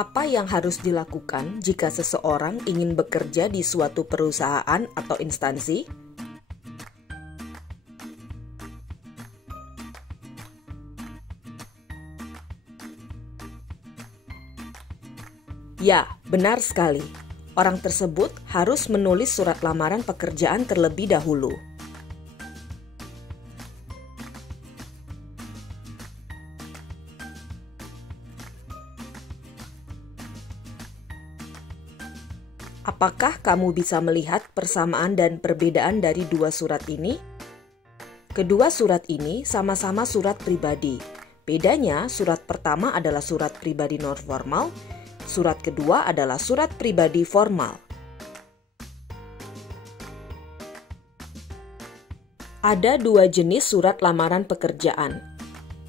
Apa yang harus dilakukan jika seseorang ingin bekerja di suatu perusahaan atau instansi? Ya, benar sekali. Orang tersebut harus menulis surat lamaran pekerjaan terlebih dahulu. Apakah kamu bisa melihat persamaan dan perbedaan dari dua surat ini? Kedua surat ini sama-sama surat pribadi. Bedanya, surat pertama adalah surat pribadi non-formal, surat kedua adalah surat pribadi formal. Ada dua jenis surat lamaran pekerjaan.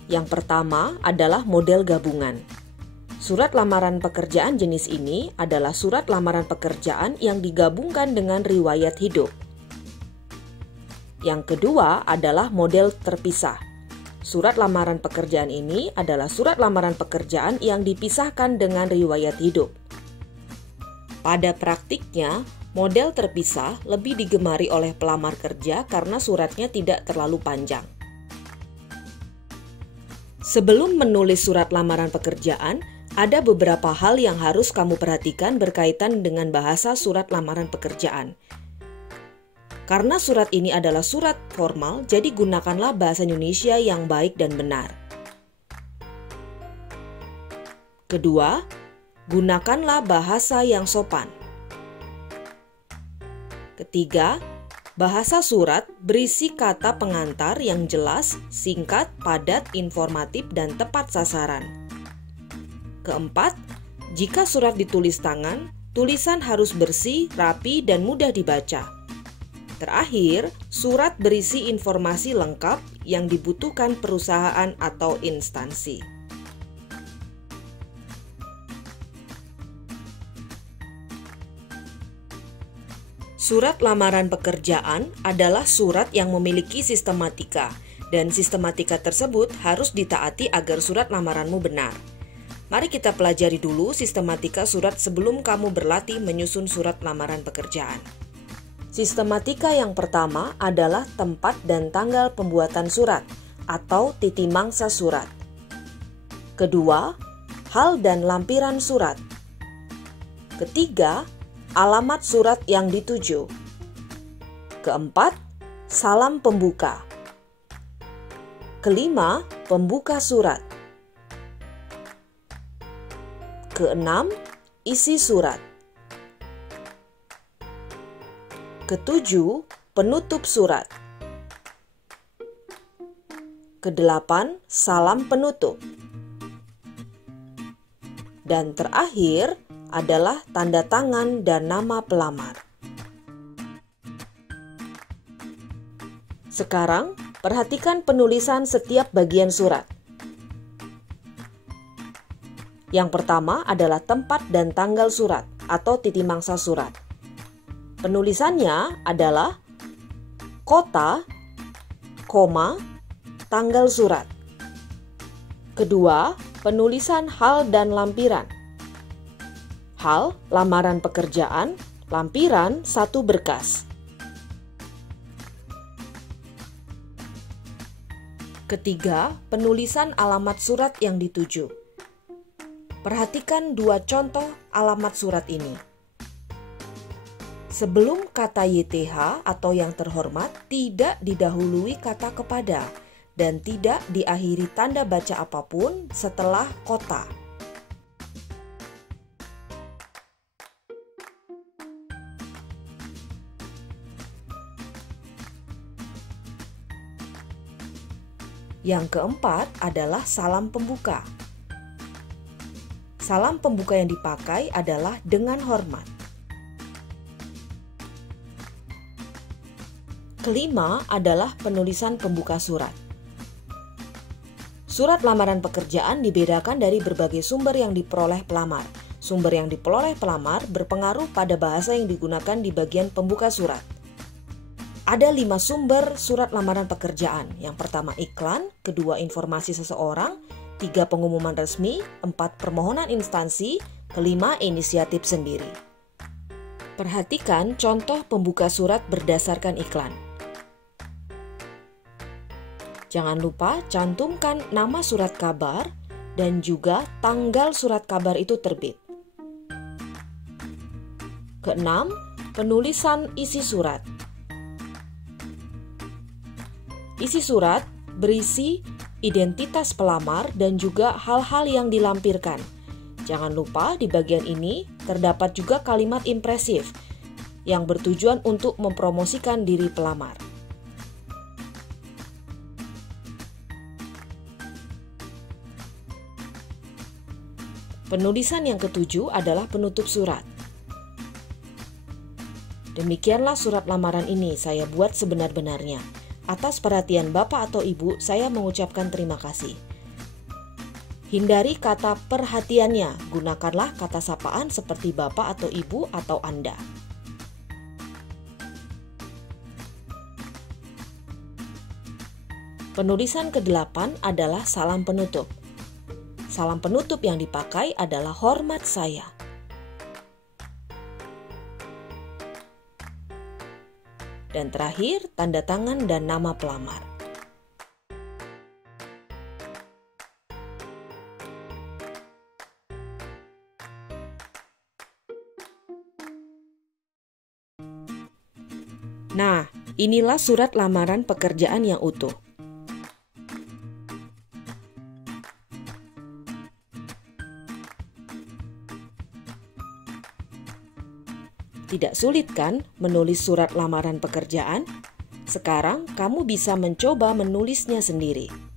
Yang pertama adalah model gabungan. Surat lamaran pekerjaan jenis ini adalah surat lamaran pekerjaan yang digabungkan dengan riwayat hidup. Yang kedua adalah model terpisah. Surat lamaran pekerjaan ini adalah surat lamaran pekerjaan yang dipisahkan dengan riwayat hidup. Pada praktiknya, model terpisah lebih digemari oleh pelamar kerja karena suratnya tidak terlalu panjang. Sebelum menulis surat lamaran pekerjaan, ada beberapa hal yang harus kamu perhatikan berkaitan dengan bahasa surat lamaran pekerjaan. Karena surat ini adalah surat formal, jadi gunakanlah bahasa Indonesia yang baik dan benar. Kedua, gunakanlah bahasa yang sopan. Ketiga, bahasa surat berisi kata pengantar yang jelas, singkat, padat, informatif, dan tepat sasaran. Keempat, jika surat ditulis tangan, tulisan harus bersih, rapi, dan mudah dibaca. Terakhir, surat berisi informasi lengkap yang dibutuhkan perusahaan atau instansi. Surat lamaran pekerjaan adalah surat yang memiliki sistematika, dan sistematika tersebut harus ditaati agar surat lamaranmu benar. Mari kita pelajari dulu sistematika surat sebelum kamu berlatih menyusun surat lamaran pekerjaan. Sistematika yang pertama adalah tempat dan tanggal pembuatan surat atau titi mangsa surat. Kedua, hal dan lampiran surat. Ketiga, alamat surat yang dituju. Keempat, salam pembuka. Kelima, pembuka surat. Keenam, isi surat. Ketujuh, penutup surat. Kedelapan, salam penutup. Dan terakhir adalah tanda tangan dan nama pelamar. Sekarang, perhatikan penulisan setiap bagian surat. Yang pertama adalah tempat dan tanggal surat atau titi mangsa surat. Penulisannya adalah kota, koma, tanggal surat. Kedua, penulisan hal dan lampiran. Hal, lamaran pekerjaan, lampiran, satu berkas. Ketiga, penulisan alamat surat yang dituju. Perhatikan dua contoh alamat surat ini. Sebelum kata YTH atau yang terhormat tidak didahului kata kepada dan tidak diakhiri tanda baca apapun setelah kota. Yang keempat adalah salam pembuka. Salam pembuka yang dipakai adalah dengan hormat. Kelima adalah penulisan pembuka surat. Surat lamaran pekerjaan dibedakan dari berbagai sumber yang diperoleh pelamar. Sumber yang diperoleh pelamar berpengaruh pada bahasa yang digunakan di bagian pembuka surat. Ada 5 sumber surat lamaran pekerjaan. Yang pertama iklan, kedua informasi seseorang, 3 pengumuman resmi, 4 permohonan instansi, Kelima, inisiatif sendiri. Perhatikan contoh pembuka surat berdasarkan iklan. Jangan lupa cantumkan nama surat kabar dan juga tanggal surat kabar itu terbit. Keenam, penulisan isi surat. Isi surat berisi identitas pelamar dan juga hal-hal yang dilampirkan. Jangan lupa di bagian ini terdapat juga kalimat impresif yang bertujuan untuk mempromosikan diri pelamar. Penulisan yang ketujuh adalah penutup surat. Demikianlah surat lamaran ini saya buat sebenar-benarnya. Atas perhatian Bapak atau Ibu, saya mengucapkan terima kasih. Hindari kata perhatiannya, gunakanlah kata sapaan seperti Bapak atau Ibu atau Anda. Penulisan ke-8 adalah salam penutup. Salam penutup yang dipakai adalah hormat saya. Dan terakhir, tanda tangan dan nama pelamar. Nah, inilah surat lamaran pekerjaan yang utuh. Tidak sulit kan menulis surat lamaran pekerjaan? Sekarang kamu bisa mencoba menulisnya sendiri.